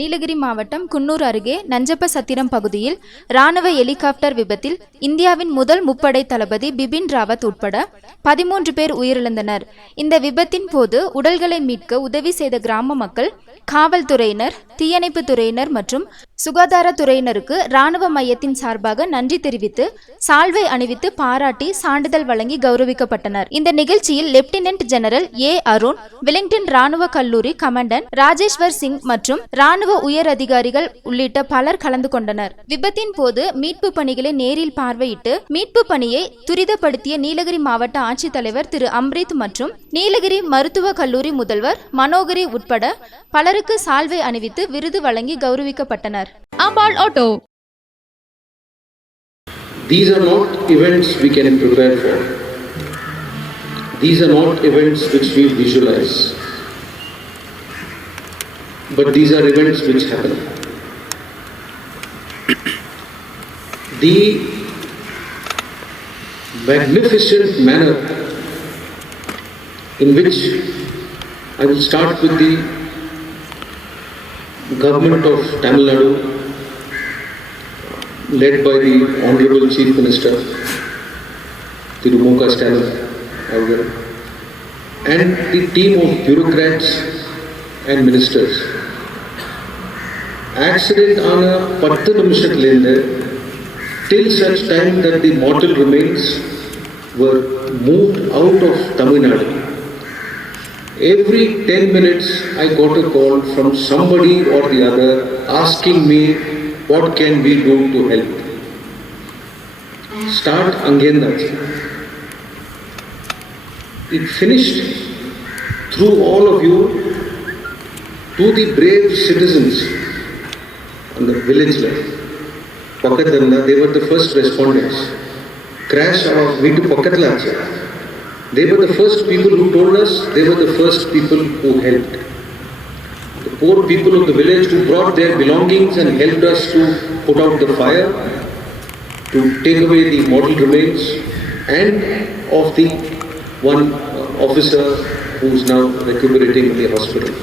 நீலகிரி மாவட்டம் குன்னூர் அருகே நஞ்சப்பசத்திரம் பகுதியில் ராணுவ ஹெலிகாப்டர் விபத்தில் இந்தியாவின் முதல் முப்படை தளபதி பிபின் ராவத் உட்பட 13 பேர் உயிரிழந்தனர். இந்த விபத்தின் போது உடல்களை மீட்க உதவி செய்த கிராம மக்கள், காவல்துறையினர், தீயணைப்பு துறையினர் மற்றும் சுகாதாரத்துறையினருக்கு ராணுவ மையத்தின் சார்பாக நன்றி தெரிவித்து சால்வை அணிவித்து பாராட்டி சான்றிதழ் வழங்கி கௌரவிக்கப்பட்டனர். இந்த நிகழ்ச்சியில் லெப்டினன்ட் ஜெனரல் ஏ. அருண், வெலிங்டன் ராணுவ கல்லூரி கமாண்டன்ட் ராஜேஸ்வர் சிங் மற்றும் ராணுவ உயர் அதிகாரிகள் உள்ளிட்ட பலர் கலந்து கொண்டனர். விபத்தின் போது மீட்பு பணிகளை நேரில் பார்வையிட்டு மீட்பு பணியை துரிதப்படுத்திய நீலகிரி மாவட்ட ஆட்சித்தலைவர் திரு அம்ரித் மற்றும் நீலகிரி மருத்துவ கல்லூரி முதல்வர் மனோகரி உட்பட பலருக்கு சால்வை அணிவித்து விருது வழங்கி கௌரவிக்கப்பட்டனர். Ambal Auto. These are not events we can prepare for. These are not events which we visualize. But these are events which happen. The magnificent manner in which I will start with the government of Tamil Nadu, led by the Honorable Chief Minister, Thiru M.K. Stalin, and the team of bureaucrats and ministers. Accident on a 10 நிமிஷத்திலிருந்து till such time that the mortal remains were moved out of Tamil Nadu. Every 10 minutes I got a call from somebody or the other asking me what can we do to help. Start Angendachi. It finished through all of you to the brave citizens on the village level. Pakatanda, they were the first respondents. Crash our meet Pakatlacha. They were the first people who told us, they were the first people who helped. The poor people of the village who brought their belongings and helped us to put out the fire, to take away the mortal remains, and of the one officer who is now recuperating in the hospital.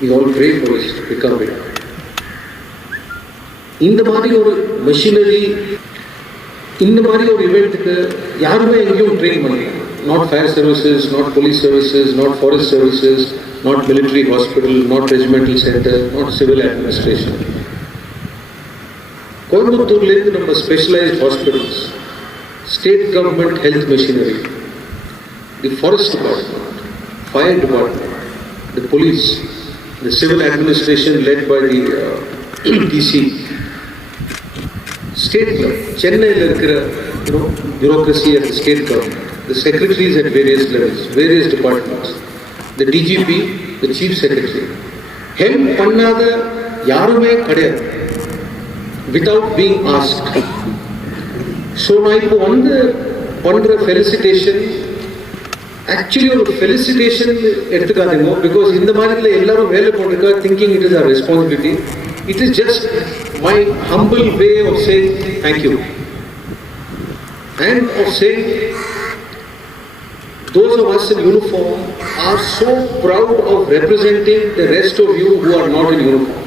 We all pray for his recovery. இந்த மாதிரி ஒரு மெஷினரி, இந்த மாதிரி ஒரு இவெண்ட்டுக்கு யாருமே எங்கேயும் ட்ரெயின் பண்ணல. Not fire services, not police services, not forest services, not military hospital, not regimental centre, not civil administration. கோயம்புத்தூர்லேருந்து நம்ம specialised hospitals, state government health machinery, the forest department, fire department, the police, the civil administration led by the DC, state level, Chennai bureaucracy at the state government, the secretaries at various levels, various departments, the DGP, the chief secretary, help பண்ணாத யாருமே கிடையாது without being asked. So நான் இப்போ வந்து பண்ற felicitation actually ஒரு felicitation எடுத்துக்காதீங்க, because இந்த மாதிரி எல்லாரும் வேலை போட்டுருக்கா thinking it is our responsibility. It is just my humble way of saying thank you and of saying those of us in uniform are so proud of representing the rest of you who are not in uniform.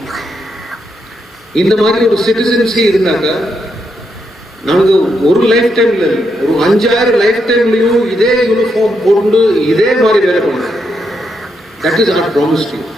இந்த மாதிரி ஒரு சிட்டிசன்சி இருந்தாக்க நாங்கள் ஒரு லைஃப் டைம்ல ஒரு 5,000 லைஃப் டைம்லையும் இதே யூனிஃபார்ம் போட்டு இதே மாதிரி வேலை பண்ணுறோம். That is our promise to you.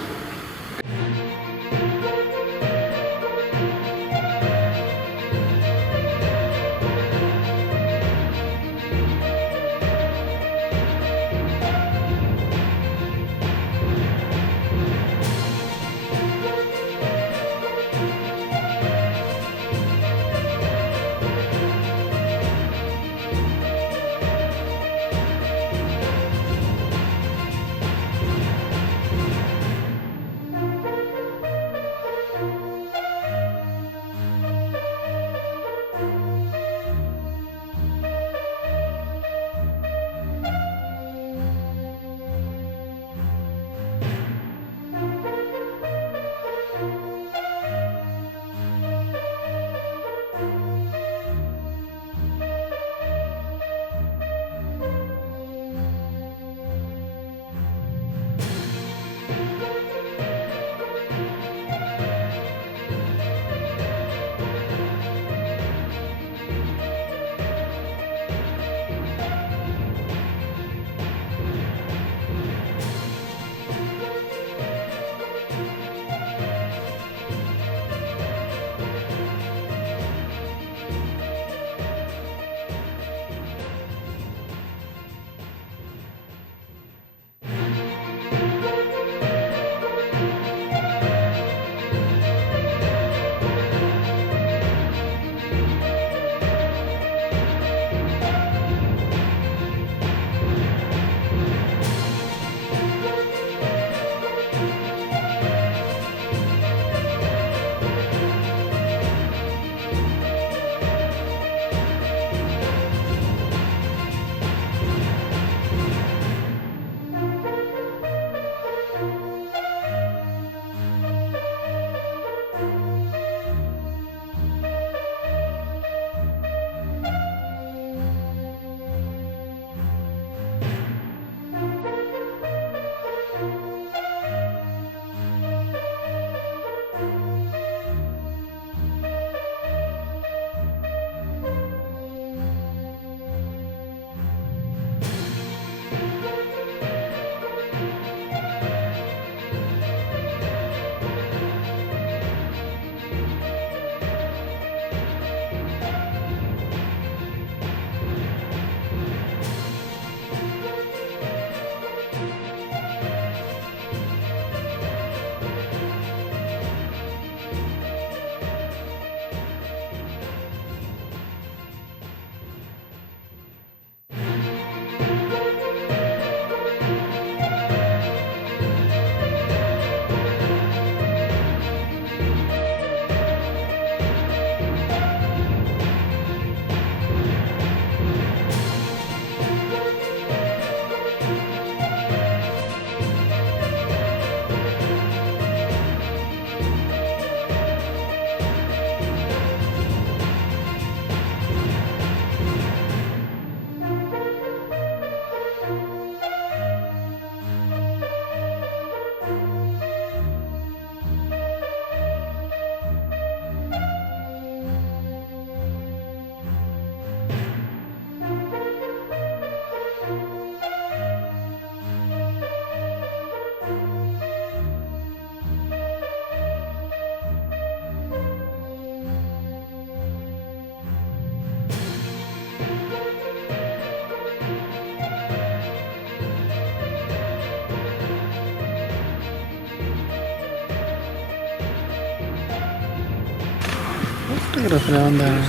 Photographer வந்தாங்க.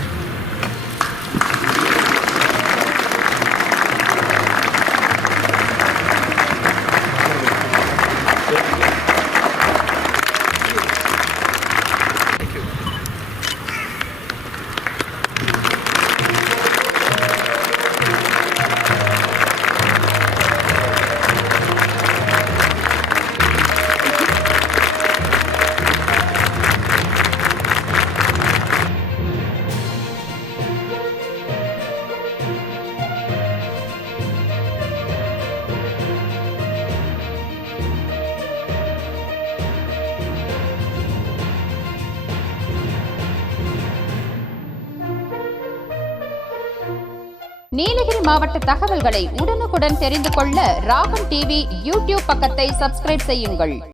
நீலகிரி மாவட்ட தகவல்களை உடனுக்குடன் தெரிந்து கொள்ள ராகம் டிவி யூடியூப் பக்கத்தை சப்ஸ்கிரைப் செய்யுங்கள்.